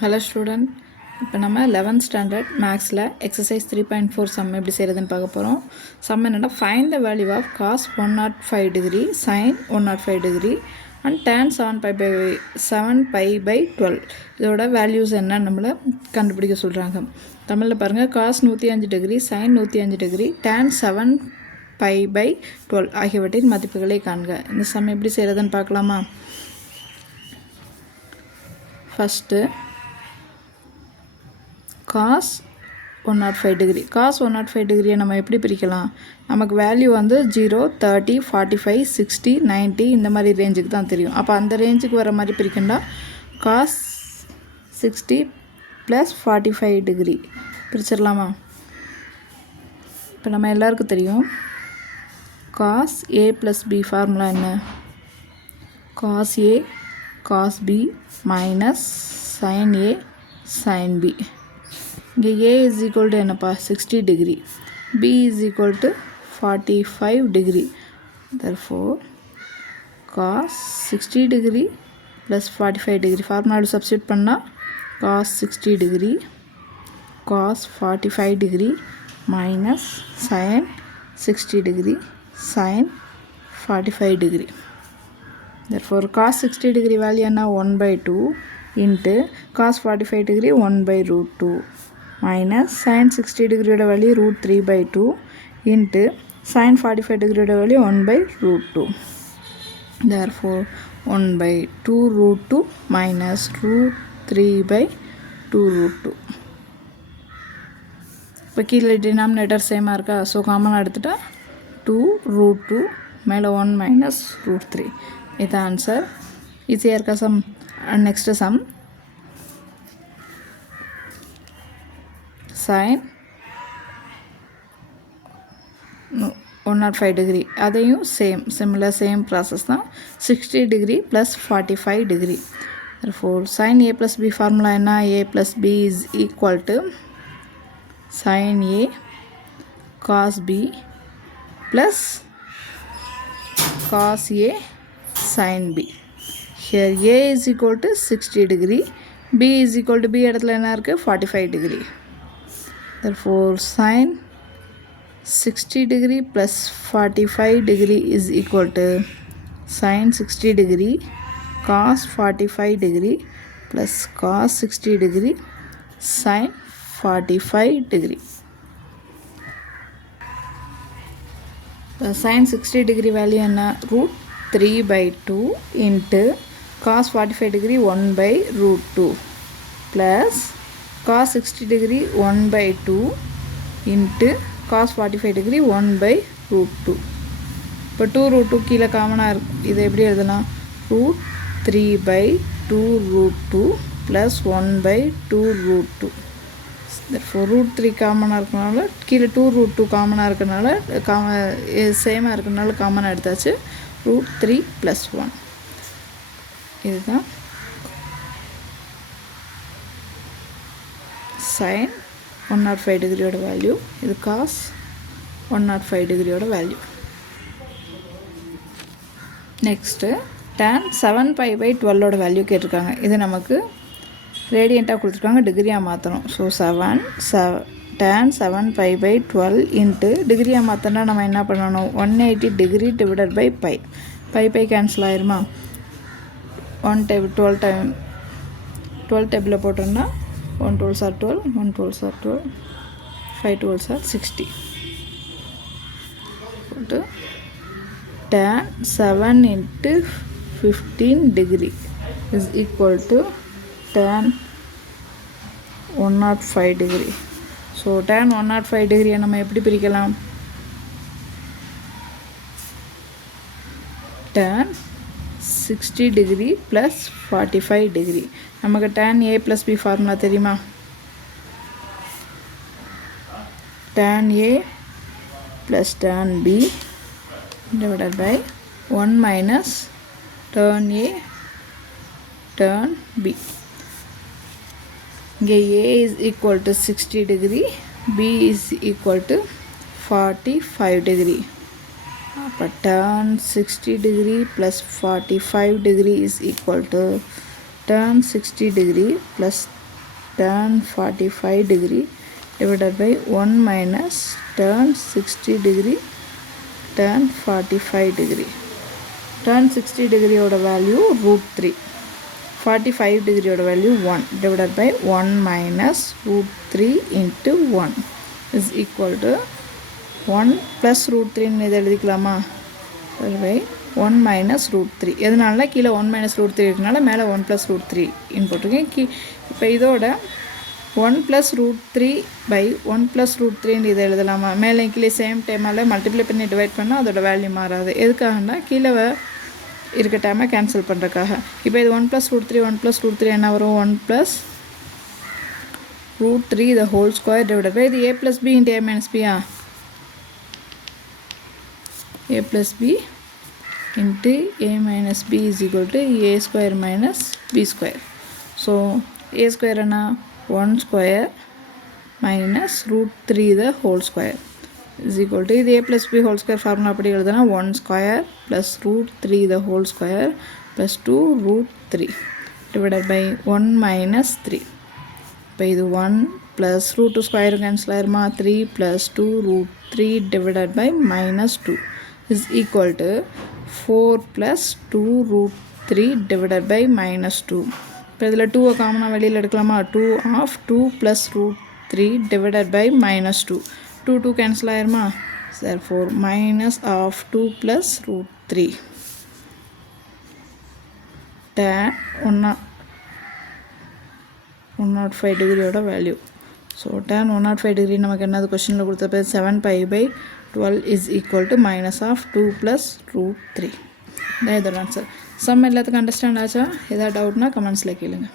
Hello student, இப்போ நம்ம 11th standard மேக்ஸில் எக்ஸசைஸ் 3.4 சம் எப்படி செய்கிறதுன்னு பார்க்க போகிறோம். சம் என்னென்னா, find the value of cos 105 degree, sine 105 degree and tan 7π/12. இதோட வேல்யூஸ் என்னன்னு நம்மளை கண்டுபிடிக்க சொல்கிறாங்க. தமிழில் பாருங்கள், cos 105 degree, sine 105 degree, tan 7π/12 ஆகியவற்றின் மதிப்புகளை காண்க. இந்த சம் எப்படி செய்கிறதுன்னு பார்க்கலாமா? First cos 105 degree. காஸ் 105 டிகிரியை நம்ம எப்படி பிரிக்கலாம்? நமக்கு வேல்யூ வந்து 0, 30, 45, 60, 90 இந்த மாதிரி ரேஞ்சுக்கு தான் தெரியும். அப்போ அந்த ரேஞ்சுக்கு வர மாதிரி பிரிக்கண்டா காஸ் 60 + 45 டிகிரி பிரிச்சிடலாமா? இப்போ நம்ம எல்லாருக்கும் தெரியும் காஸ் A + B ஃபார்முலா என்ன? Cos A cos B minus sine A sin B. இங்கே A is equal to என்னப்பா? 60 degree. B is equal to 45 degree. therefore cos 60 degree + 45 degree ஃபார்முலாவில் சப்ஸ்டியூட் பண்ணால் cos 60 degree cos 45 degree minus sin 60 degree sin 45 degree. therefore cos 60 degree value என்ன? 1/2 into cos 45 degree 1/√2 minus sin 60 டிகிரியோட value √3/2 into sin 45 டிகிரியோட value 1/√2. therefore 1/2√2 minus √3/2√2. இப்போ கீழே denominator சேமாக இருக்கா? So காமனாக எடுத்துட்டா 2√2 மேலே 1 மைனஸ் √3. இது ஆன்சர். ஈஸியாக இருக்கா sum? Next sum sin 105 degree. அதையும் சேம் ப்ராசஸ் தான். 60 degree + 45 degree. therefore sin A + B formula என்ன? A + B is equal to sin A cos B plus cos A sin B. here A is equal to 60 degree, B is equal to B இடத்துல என்ன இருக்குது? 45 degree. therefore sin 60 degree + 45 degree is equal to sin 60 degree cos 45 degree plus cos 60 degree sin 45 degree. sin 60 degree value என்ன? √3/2 into cos 45 degree 1/√2 plus cos 60 degree 1/2 into cos 45 degree 1/√2. இப்போ 2√2 கீழே காமனாக இருக்கும். இதை எப்படி எழுதலாம்? √3/2√2 + 1/2√2. therefore √3 காமனாக இருக்கனால கீழே 2√2 காமனாக இருக்கனால சேமாக இருக்கனால காமனாக எடுத்தாச்சு. √3 + 1. இதுதான் sin 105 டிகிரியோட வேல்யூ. இது cos 105 டிகிரியோட வேல்யூ. நெக்ஸ்ட்டு tan 7π/12ஓட வேல்யூ கேட்டிருக்காங்க. இது நமக்கு ரேடியண்ட்டாக கொடுத்துருக்காங்க, டிகிரியாக மாற்றணும். ஸோ tan 7π/12 இன்ட்டு டிகிரியாக மாற்றினா நம்ம என்ன பண்ணணும்? 180 degree divided by pi cancel ஆயிருமா? 12 டேபிளில் போட்டோம்னா 1 12s are 12, 1 12s are 12, 5 12s are 60. tan 7 into 15 degree is equal to tan 105 degree. So tan 105 டிகிரியை நம்ம எப்படி பிரிக்கலாம்? tan 60 degree + 45 degree. நமக்கு tan A + B ஃபார்முலா தெரியுமா? tan A + tan B divided by 1 minus tan A tan B. இங்கே A is equal to 60 degree, B is equal to 45 degree. அப்போ tan 60 degree + 45 degree is equal to tan 60 degree + tan 45 degree divided by 1 minus tan 60 degree tan 45 degree. Tan 60 degree oda value root 3. 45 degree oda value 1 divided by 1 minus root 3 into 1 is equal to 1 plus root 3 ன்னு இதை எழுதிக்கலாமா? by 1 minus root 3. எதனால கீழே 1 minus root 3 இருக்கனால மேலே 1 plus root 3 இன் போட்டிருக்கேன். இப்போ இதோட 1 plus root 3 by 1 plus root 3 இதை எழுதலாமா? மேலே கீழே சேம் டைமால் மல்டிப்ளை பண்ணி டிவைட் பண்ணால் அதோட வேல்யூ மாறாது. எதுக்காகனா கீழே இருக்க டைமை கேன்சல் பண்ணுறதுக்காக. இப்போ இது 1 plus root 3 1 plus root 3 என்ன வரும்? 1 plus root 3 the whole square divided by இது a plus b into a minus b a plus b into a minus b is equal to a square minus b square. So a square என்ன 1 square minus root 3 the whole square is equal to இது a plus b whole square formula அப்படி எழுதுனா 1 square plus root 3 the whole square plus 2 root 3 divided by 1 minus 3. இப்போ இது 1 plus root 2 square cancel ஆயிருமா? 3 plus 2 root 3 divided by minus 2 is equal to 4 plus 2 root 3 divided by minus 2. இப்போ இதில் 2 காமனாக வெளியில் எடுக்கலாமா? 2 of 2 plus root 3 divided by minus 2. 2 cancel ஆயிருமா? therefore minus of 2 plus root 3 tan 105 degree ஓட value. So tan 105 degree நமக்கு என்னது கொஸ்டினில் கொடுத்தப்ப 7 pi by 12 is equal to minus of 2 plus root 3. இதான் இதோட ஆன்சர். சம் எல்லாத்துக்கும் அண்டர்ஸ்டாண்ட் ஆச்சா? ஏதாவது டவுட்னா கமெண்ட்ஸில் கேளுங்க.